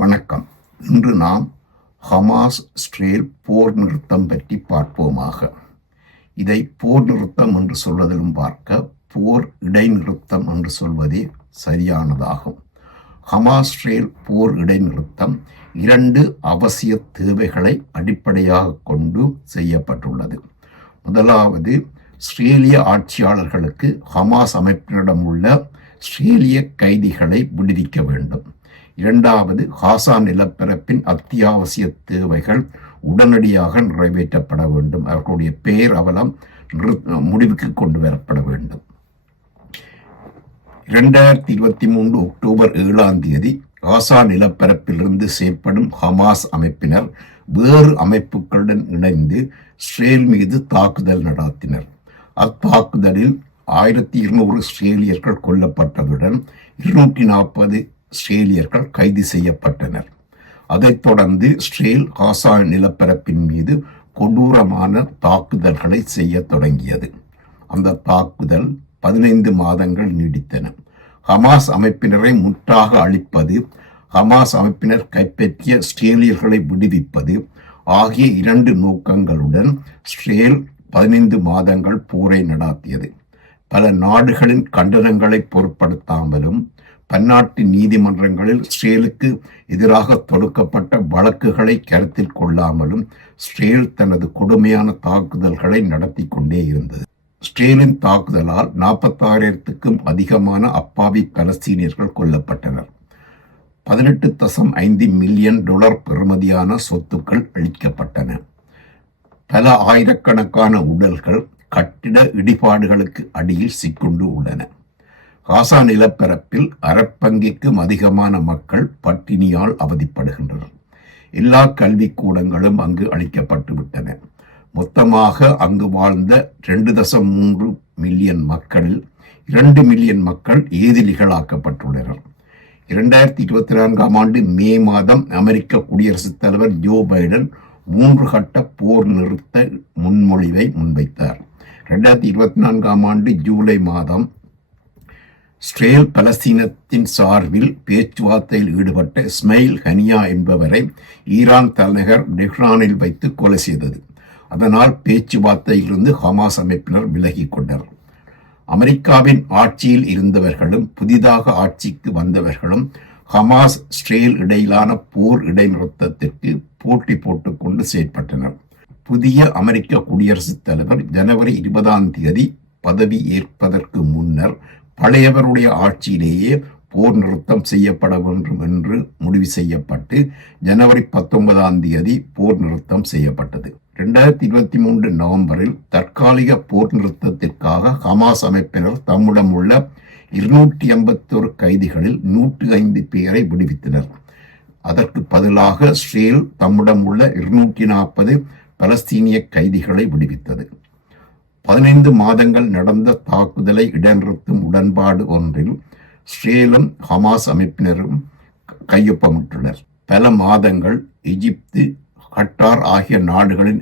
வணக்கம். இன்று நாம் ஹமாஸ் ஸ்ட்ரேல் போர் நிறுத்தம் பற்றி பார்ப்போமாக. இதை போர் நிறுத்தம் என்று சொல்வதிலும் பார்க்க போர் இடைநிறுத்தம் என்று சொல்வதே சரியானதாகும். ஹமாஸ் ஸ்ட்ரேல் போர் இடைநிறுத்தம் இரண்டு அவசிய தேவைகளை அடிப்படையாக கொண்டு செய்யப்பட்டுள்ளது. முதலாவது ஸ்ரேலிய ஆட்சியாளர்களுக்கு ஹமாஸ் அமைப்பினிடம் உள்ள ஸ்ரேலிய கைதிகளை விடுவிக்க வேண்டும். இரண்டாவது காசா நிலப்பரப்பின் அத்தியாவசிய தேவைகள் உடனடியாக நிறைவேற்றப்பட வேண்டும். அவர்களுடைய பெயர் அவலம் முடிவுக்கு கொண்டு வரப்பட வேண்டும். இரண்டாயிரத்தி இருபத்தி மூன்று அக்டோபர் ஏழாம் தேதி காசா நிலப்பரப்பிலிருந்து செயற்படும் ஹமாஸ் அமைப்பினர் வேறு அமைப்புகளுடன் இணைந்து ஸ்ரேல் மீது தாக்குதல் நடாத்தினர். அத்தாக்குதலில் ஆயிரத்தி இருநூறு ஸ்ரேலியர்கள் கொல்லப்பட்டதுடன் இருநூற்றி நாற்பது ஸ்ரேலியர்கள் கைது செய்யப்பட்டனர். அதைத் தொடர்ந்து ஸ்ரேல் காசா நிலப்பரப்பின் மீது கொடூரமான தாக்குதல்களை செய்ய தொடங்கியது. அந்த தாக்குதல் பதினைந்து மாதங்கள் நீடித்தன. ஹமாஸ் அமைப்பினரை முற்றாக அழிப்பது ஹமாஸ் அமைப்பினர் கைப்பற்றிய ஸ்ட்ரேலியர்களை விடுவிப்பது ஆகிய இரண்டு நோக்கங்களுடன் ஸ்ட்ரேல் பதினைந்து மாதங்கள் போரை நடாத்தியது. பல நாடுகளின் கண்டனங்களை பொருட்படுத்தாமலும் பன்னாட்டு நீதிமன்றங்களில் ஸ்ரேலுக்கு எதிராக தொடுக்கப்பட்ட வழக்குகளை கருத்தில் கொள்ளாமலும் ஸ்ரேல் தனது கொடுமையான தாக்குதல்களை நடத்தி கொண்டே இருந்தது. ஸ்ரேலின் தாக்குதலால் நாற்பத்தாயிரத்துக்கும் அதிகமான அப்பாவி பலஸ்தீனியர்கள் கொல்லப்பட்டனர். பதினெட்டு தசம் ஐந்து மில்லியன் டாலர் பெறுமதியான சொத்துக்கள் அளிக்கப்பட்டன பல ஆயிரக்கணக்கான உடல்கள் கட்டிட இடிபாடுகளுக்கு அடியில் சிக்குண்டு உள்ளன. காசா நிலப்பரப்பில் அறப்பங்கிக்கும் அதிகமான மக்கள் பட்டினியால் அவதிப்படுகின்றனர். எல்லா கல்விக்கூடங்களும் அங்கு அளிக்கப்பட்டு விட்டன மொத்தமாக அங்கு வாழ்ந்த ரெண்டு தசம் மூன்று மில்லியன் மக்களில் இரண்டு மில்லியன் மக்கள் ஏதிலிகளாக்கப்பட்டுள்ளனர். இரண்டாயிரத்தி இருபத்தி நான்காம் ஆண்டு மே மாதம் அமெரிக்க குடியரசுத் தலைவர் ஜோ பைடன் மூன்று கட்ட போர் நிறுத்த முன்மொழிவை முன்வைத்தார். ரெண்டாயிரத்தி இருபத்தி நான்காம் ஆண்டு ஜூலை மாதம் இஸ்ரேல் பலஸ்தீனத்தின் சார்பில் பேச்சுவார்த்தையில் ஈடுபட்ட இஸ்மைல் ஹனியா என்பவரை ஈரான் தலைநகர் டெஹ்ரானில் வைத்து கொலை செய்தது. அதனால் பேச்சுவார்த்தையிலிருந்து ஹமாஸ் அமைப்பினர் விலகிக் கொண்டனர். அமெரிக்காவின் ஆட்சியில் இருந்தவர்களும் புதிதாக ஆட்சிக்கு வந்தவர்களும் ஹமாஸ் இஸ்ரேல் இடையிலான போர் இடைநிறுத்தத்திற்கு போட்டி போட்டுக்கொண்டு செயற்பட்டனர். புதிய அமெரிக்க குடியரசுத் தலைவர் ஜனவரி இருபதாம் தேதி பதவி ஏற்பதற்கு முன்னர் பழையவருடைய ஆட்சியிலேயே போர் நிறுத்தம் செய்யப்பட வேண்டும் என்று முடிவு செய்யப்பட்டு ஜனவரி பத்தொன்பதாம் தேதி போர் நிறுத்தம் செய்யப்பட்டது. இரண்டாயிரத்தி இருபத்தி மூன்று நவம்பரில் தற்காலிக போர் நிறுத்தத்திற்காக ஹமாஸ் அமைப்பினர் தம்மிடம் உள்ள இருநூற்றி ஐம்பத்தோரு கைதிகளில் நூற்றி ஐந்து பேரை விடுவித்தனர். அதற்கு பதிலாக ஸ்ரேல் தம்மிடம் உள்ள இருநூற்றி நாற்பது பலஸ்தீனிய கைதிகளை விடுவித்தது. பதினைந்து மாதங்கள் நடந்த தாக்குதலை இடைநிறுத்தும் உடன்பாடு ஒன்றில் ஸ்ரேலும் ஹமாஸ் அமைப்பினரும் கையொப்பமிட்டுள்ளனர் பல மாதங்கள் எகிப்து கட்டார் ஆகிய நாடுகளின்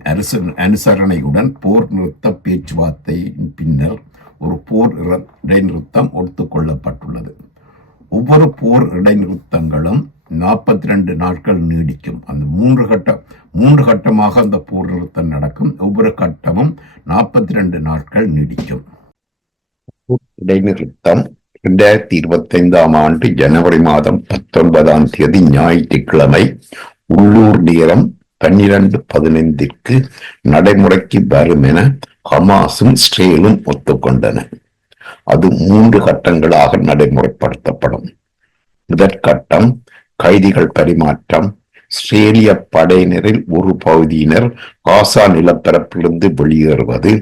அனுசரணையுடன் போர் நிறுத்த பேச்சுவார்த்தையின் பின்னர் ஒரு போர் இடைநிறுத்தம் ஒத்துக்கொள்ளப்பட்டுள்ளது ஒவ்வொரு போர் இடைநிறுத்தங்களும் நாற்பத்தி ரெண்டு நாட்கள் நீடிக்கும். அந்த மூன்று கட்டம் மூன்று கட்டமாக அந்த போர் நிறுத்தம் நடக்கும். ஒவ்வொரு கட்டமும் நாற்பத்தி ரெண்டு நாட்கள் நீடிக்கும். இடைநிறுத்தம் இரண்டாயிரத்தி இருபத்தி ஐந்தாம் ஆண்டு ஜனவரி மாதம் பத்தொன்பதாம் தேதி ஞாயிற்றுக்கிழமை உள்ளூர் நேரம் பன்னிரண்டு பதினைந்திற்கு நடைமுறைக்கு வரும் என ஹமாஸும் ஸ்ரேலும் ஒத்துக்கொண்டன. அது மூன்று கட்டங்களாக நடைமுறைப்படுத்தப்படும். முதற்கட்டம் கைதிகள் பரிமாற்றம் ஸ்ரேலிய படையினரில் ஒரு பகுதியினர் காசா நிலப்பரப்பிலிருந்து வெளியேறுவது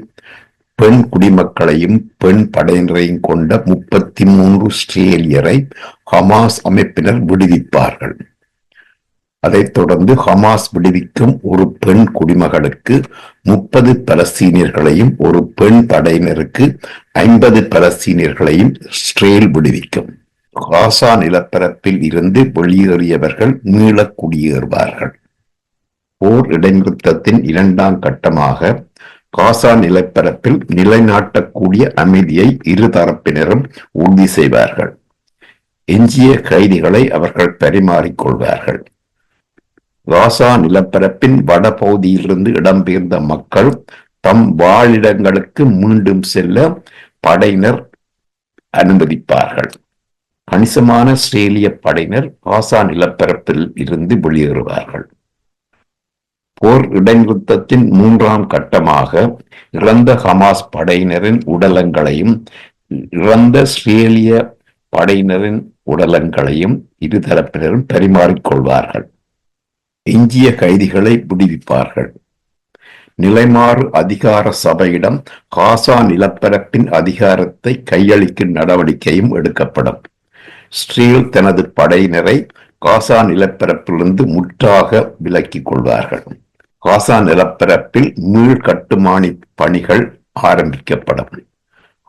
பெண் குடிமக்களையும் பெண் படையினரையும் கொண்ட முப்பத்தி மூன்று ஸ்ரேலியரை ஹமாஸ் அமைப்பினர் விடுவிப்பார்கள். அதைத் தொடர்ந்து ஹமாஸ் விடுவிக்கும் ஒரு பெண் குடிமகளுக்கு முப்பது பலஸ்தீனியர்களையும் ஒரு பெண் படையினருக்கு ஐம்பது பலஸ்தீனியர்களையும் ஸ்ட்ரேல் விடுவிக்கும். காசா நிலப்பரப்பில் இருந்து வெளியேறியவர்கள் மீள குடியேறுவார்கள். போர் இடைநிறுத்தத்தின் இரண்டாம் கட்டமாக காசா நிலப்பரப்பில் நிலைநாட்டக்கூடிய அமைதியை இரு தரப்பினரும் உறுதி செய்வார்கள். எஞ்சிய கைதிகளை அவர்கள் பரிமாறிக்கொள்வார்கள் காசா நிலப்பரப்பின் வடபகுதியிலிருந்து இடம்பெயர்ந்த மக்கள் தம் வாழிடங்களுக்கு மீண்டும் செல்ல படையினர் அனுமதிப்பார்கள். கணிசமான இஸ்ரேலிய படையினர் காசா நிலப்பரப்பில் இருந்து வெளியேறுவார்கள். போர் இடைநிறுத்தத்தின் மூன்றாம் கட்டமாக இறந்த ஹமாஸ் படையினரின் உடலங்களையும் இறந்த இஸ்ரேலிய படையினரின் உடலங்களையும் இருதரப்பினரும் பரிமாறிக்கொள்வார்கள் எஞ்சிய கைதிகளை விடுவிப்பார்கள். நிலைமாறு அதிகார சபையிடம் காசா நிலப்பரப்பின் அதிகாரத்தை கையளிக்கும் நடவடிக்கையும் எடுக்கப்படும். ஸ்ரீல் தனது படையினரை காசா நிலப்பரப்பிலிருந்து முற்றாக விலக்கிக் கொள்வார்கள். காசா நிலப்பரப்பில் மீள் கட்டுமானி பணிகள் ஆரம்பிக்கப்படும்.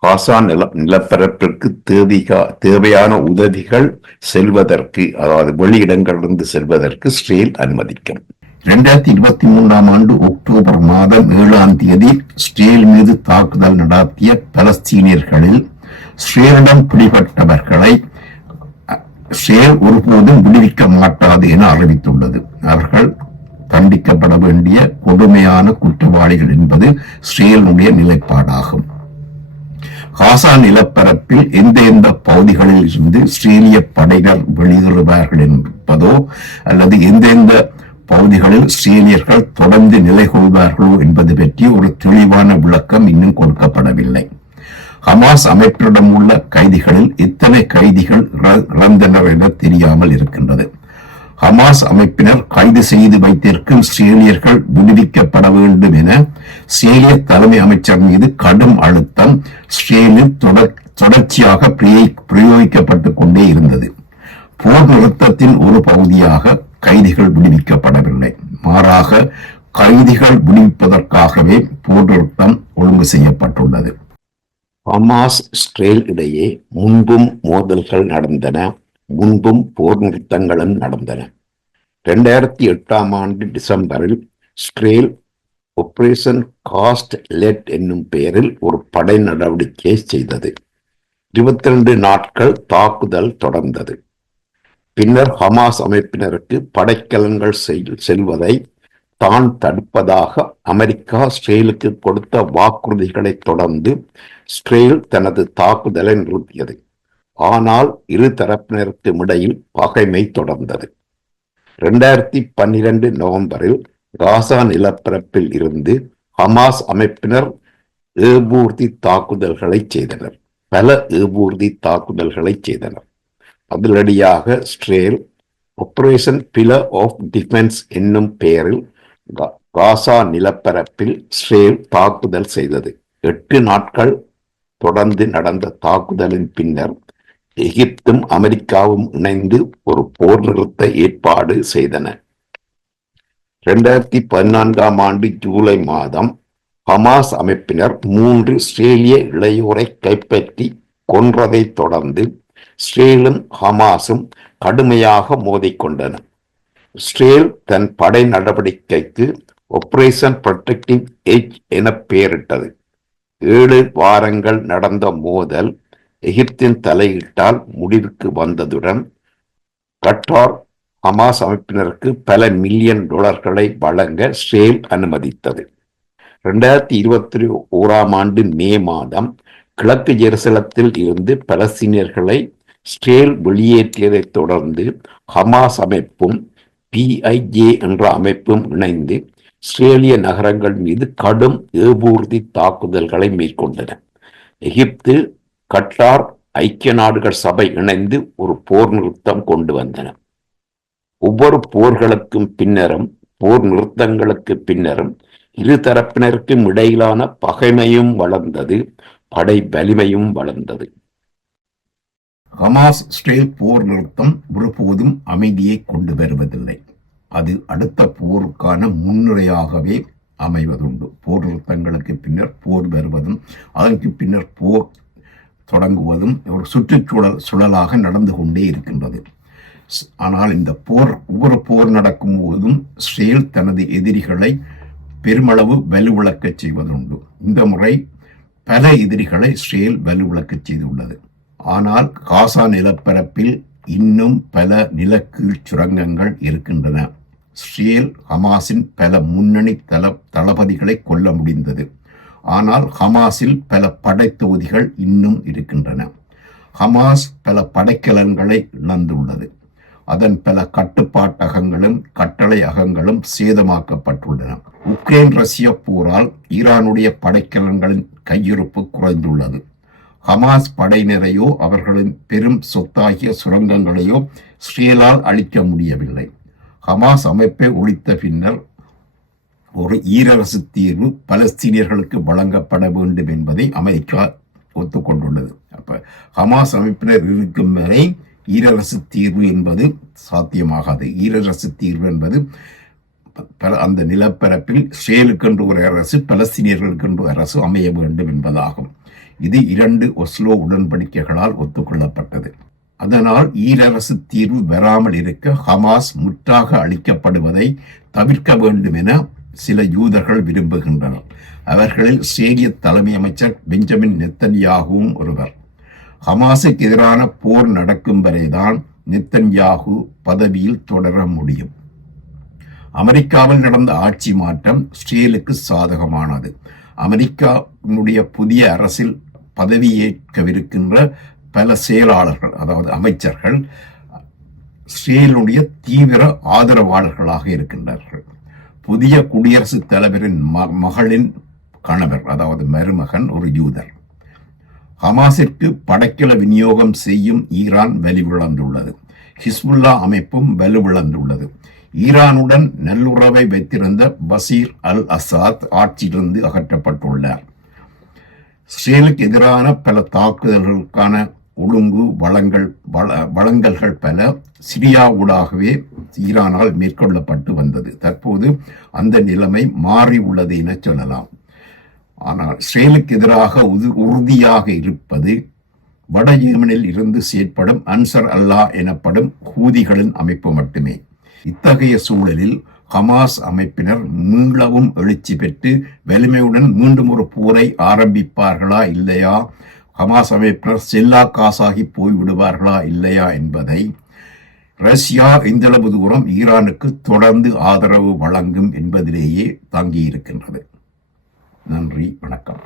காசா நில நிலப்பரப்பிற்கு தேதிகா தேவையான உதவிகள் செல்வதற்கு அதாவது வெளியிடங்களிலிருந்து செல்வதற்கு ஸ்ரீல் அனுமதிக்கும். இரண்டாயிரத்தி இருபத்தி மூன்றாம் ஆண்டு அக்டோபர் மாதம் ஏழாம் தேதி ஸ்ரீல் மீது தாக்குதல் நடாத்திய பலஸ்தீனியர்களில் ஸ்ரீலிடம் பிடிபட்டவர்களை ஸ்ரேல் ஒருபோதும் விடுவிக்க மாட்டாது என அறிவித்துள்ளது. அவர்கள் தண்டிக்கப்பட வேண்டிய கொடுமையான குற்றவாளிகள் என்பது ஸ்ரீலனுடைய நிலைப்பாடாகும். காசா நிலப்பரப்பில் எந்த எந்த பகுதிகளில் இருந்து ஸ்ரீலிய படைகள் வெளியேறுவார்கள் என்பதோ அல்லது எந்தெந்த பகுதிகளில் ஸ்ரீலியர்கள் தொடர்ந்து நிலை கொள்வார்களோ என்பது பற்றி ஒரு தெளிவான விளக்கம் இன்னும் கொடுக்கப்படவில்லை. ஹமாஸ் அமைப்பிடம் உள்ள கைதிகளில் எத்தனை கைதிகள் இற- இறந்தனர் என தெரியாமல் இருக்கின்றது. ஹமாஸ் அமைப்பினர் கைது செய்து வைத்திருக்கும் இஸ்ரேலியர்கள் விடுவிக்கப்பட வேண்டும் என இஸ்ரேலிய தலைமை அமைச்சர் மீது கடும் அழுத்தம் ஸ்ரேலில் தொடர்- தொடர்ச்சியாக பிரயோகிக்கப்பட்டுக் கொண்டே இருந்தது. போர் நிறுத்தத்தின் ஒரு பகுதியாக கைதிகள் விடுவிக்கப்படவில்லை. மாறாக கைதிகள் விடுவிப்பதற்காகவே போர் நிறுத்தம் ஒழுங்கு செய்யப்பட்டுள்ளது. ஹமாஸ் இஸ்ரேல் இடையே முன்பும் மோதல்கள் நடந்தன முன்பும் போர் நிறுத்தங்களும் நடந்தன. ரெண்டாயிரத்தி எட்டாம் ஆண்டு டிசம்பரில் இஸ்ரேல் ஆப்ரேஷன் காஸ்ட் லெட் என்னும் பெயரில் ஒரு படை நடவடிக்கை செய்தது. இருபத்தி ரெண்டு நாட்கள் தாக்குதல் தொடர்ந்தது. பின்னர் ஹமாஸ் அமைப்பினருக்கு படைக்கலன்கள் செல்வதை தான் தடுப்பதாக அமெரிக்கா ஸ்ரேலுக்கு கொடுத்த வாக்குறுதிகளை தொடர்ந்து ஸ்ரேல் தனது தாக்குதலை நிறுத்தியது. ஆனால் இரு தரப்பினருக்கும் இடையில் பகைமை தொடர்ந்தது. இரண்டாயிரத்தி பன்னிரண்டு நவம்பரில் காசா நிலப்பரப்பில் இருந்து ஹமாஸ் அமைப்பினர் ஏபூர்தி தாக்குதல்களை செய்தனர். பல ஏபூர்தி தாக்குதல்களை செய்தனர். அதிலடியாக Israel operation pillar of defence என்னும் பெயரில் காசா நிலப்பரப்பில் இஸ்ரேல் தாக்குதல் செய்தது. எட்டு நாட்கள் தொடர்ந்து நடந்த தாக்குதலின் பின்னர் எகிப்தும் அமெரிக்காவும் இணைந்து ஒரு போர் நிறுத்த ஏற்பாடு செய்தன. இரண்டாயிரத்தி பதினான்காம் ஆண்டு ஜூலை மாதம் ஹமாஸ் அமைப்பினர் மூன்று இஸ்ரேலிய இளையோரை கைப்பற்றி கொன்றதைத் தொடர்ந்து இஸ்ரேலும் ஹமாஸும் கடுமையாக மோதிக்கொண்டன. இஸ்ரேல் தன் படை நடவடிக்கைக்கு ஆபரேஷன் ப்ரொடெக்டிவ் எஜ் என பெயரிட்டது. ஏழு வாரங்கள் நடந்த மோதல் எகிப்தின் தலையீட்டால் முடிவுக்கு வந்ததுடன் கட்டார் ஹமாஸ் அமைப்பினருக்கு பல மில்லியன் டாலர்களை வழங்க இஸ்ரேல் அனுமதித்தது. ரெண்டாயிரத்தி இருபத்தி ஓராம் ஆண்டு மே மாதம் கிழக்கு ஜெருசலத்தில் இருந்து பலஸ்தீனியர்களை இஸ்ரேல் வெளியேற்றியதைத் தொடர்ந்து ஹமாஸ் அமைப்பும் பிஐஏ என்ற அமைப்பும் இணைந்து இஸ்ரேலிய நகரங்கள் மீது கடும் ஏபூர்தி தாக்குதல்களை மேற்கொண்டன. எகிப்து கட்டார் ஐக்கிய நாடுகள் சபை இணைந்து ஒரு போர் நிறுத்தம் கொண்டு வந்தன. ஒவ்வொரு போர்களுக்கும் பின்னரும் போர் நிறுத்தங்களுக்கு பின்னரும் இரு தரப்பினருக்கும் இடையிலான பகைமையும் வளர்ந்தது படை வலிமையும் வளர்ந்தது. ஹமாஸ் இஸ்ரேல் போர் நிறுத்தம் ஒருபோதும் அமைதியை கொண்டு வருவதில்லை. அது அடுத்த போருக்கான முன்னுரையாகவே அமைவதுண்டு. போர் நிறுத்தங்களுக்கு பின்னர் போர் வருவதும் அதற்கு பின்னர் போர் தொடங்குவதும் ஒரு சுற்றுச்சூழல் சுழலாக நடந்து கொண்டே இருக்கின்றது. ஸ்- ஆனால் இந்த போர் ஒவ்வொரு போர் நடக்கும் போதும் ஸ்ரேல் தனது எதிரிகளை பெருமளவு வலுவிளக்கச் செய்வதுண்டு. இந்த முறை பல எதிரிகளை ஸ்ரேல் வலுவிளக்கச் செய்துள்ளது. ஆனால் காசா நிலப்பரப்பில் இன்னும் பல நிலக்கீழ் சுரங்கங்கள் இருக்கின்றன. ஸ்ரேல் ஹமாஸின் பல முன்னணி தள தளபதிகளை கொல்ல முடிந்தது. ஆனால் ஹமாஸில் பல படைத்தொகுதிகள் இன்னும் இருக்கின்றன. ஹமாஸ் பல படைக்கலன்களை இழந்துள்ளது. அதன் பல கட்டுப்பாட்டகங்களும் கட்டளை அகங்களும் சேதமாக்கப்பட்டுள்ளன. உக்ரைன் ரஷ்ய போரால் ஈரானுடைய படைக்கலன்களின் கையிருப்பு குறைந்துள்ளது. ஹமாஸ் படையினரையோ அவர்களின் பெரும் சொத்தாகிய சுரங்கங்களையோ ஸ்ரீலால் அழிக்க முடியவில்லை. ஹமாஸ் அமைப்பை ஒழித்த பின்னர் ஒரு ஈரரசு தீர்வு பலஸ்தீனியர்களுக்கு வழங்கப்பட வேண்டும் என்பதை அமெரிக்கா ஒத்துக்கொண்டுள்ளது. அப்போ ஹமாஸ் அமைப்பினர் இருக்கும் வரை ஈரரசு தீர்வு என்பது சாத்தியமாகாது. ஈரரசு தீர்வு என்பது அந்த நிலப்பரப்பில் இஸ்ரேலுக்கென்று ஒரு அரசு பலஸ்தீனியர்களுக்கென்று அரசு அமைய வேண்டும் என்பதாகும். இது இரண்டு ஒஸ்லோ உடன்படிக்கைகளால் ஒத்துக்கொள்ளப்பட்டது. அதனால் ஈரரசு தீர்வு வராமல் இருக்க ஹமாஸ் முற்றாக அளிக்கப்படுவதை தவிர்க்க வேண்டும் என சில யூதர்கள் விரும்புகின்றனர். அவர்களில் இஸ்ரேலிய தலைமை அமைச்சர் பெஞ்சமின் நெத்தன்யாகுவும் ஒருவர். ஹமாஸுக்கு எதிரான போர் நடக்கும் வரைதான் நெத்தன்யாகு பதவியில் தொடர முடியும். அமெரிக்காவில் நடந்த ஆட்சி மாற்றம் இஸ்ரேலுக்கு சாதகமானது. அமெரிக்காவினுடைய புதிய அரசில் பதவியேற்கவிருக்கின்ற பல செயலாளர்கள் அதாவது அமைச்சர்கள் ஸ்ரீலுடைய தீவிர ஆதரவாளர்களாக இருக்கின்றார்கள். புதிய குடியரசுத் தலைவரின் ம- மகளின் கணவர் அதாவது மருமகன் ஒரு யூதர். ஹமாஸிற்கு படைக்கல விநியோகம் செய்யும் ஈரான் வலுவிழந்துள்ளது. ஹிஸ்புல்லா அமைப்பும் வலுவிழந்துள்ளது. ஈரானுடன் நல்லுறவை வைத்திருந்த பசீர் அல் அசாத் ஆட்சியிலிருந்து அகற்றப்பட்டுள்ளார். இஸ்ரேலுக்கு எதிரான பல தாக்குதல்களுக்கான ஒழுங்கு வளங்கள் வள- வளங்கல்கள் பல சிரியா ஊடாகவே ஈரானால் மேற்கொள்ளப்பட்டு வந்தது. தற்போது அந்த நிலைமை மாறி உள்ளது என சொல்லலாம். ஆனால் இஸ்ரேலுக்கு எதிராக உது- உறுதியாக இருப்பது வட யேமனில் இருந்து செயற்படும் அன்சர் அல்லா எனப்படும் ஹூதிகளின் அமைப்பு மட்டுமே. இத்தகைய சூழலில் ஹமாஸ் அமைப்பினர் மீளவும் எழுச்சி பெற்று வலிமையுடன் மீண்டும் ஒரு போரை ஆரம்பிப்பார்களா இல்லையா? ஹமாஸ் அமைப்பினர் செல்லா காசாகி போய்விடுவார்களா இல்லையா என்பதை ரஷ்யா இந்தளவு தூரம் ஈரானுக்கு தொடர்ந்து ஆதரவு வழங்கும் என்பதிலேயே தங்கியிருக்கின்றது. நன்றி வணக்கம்.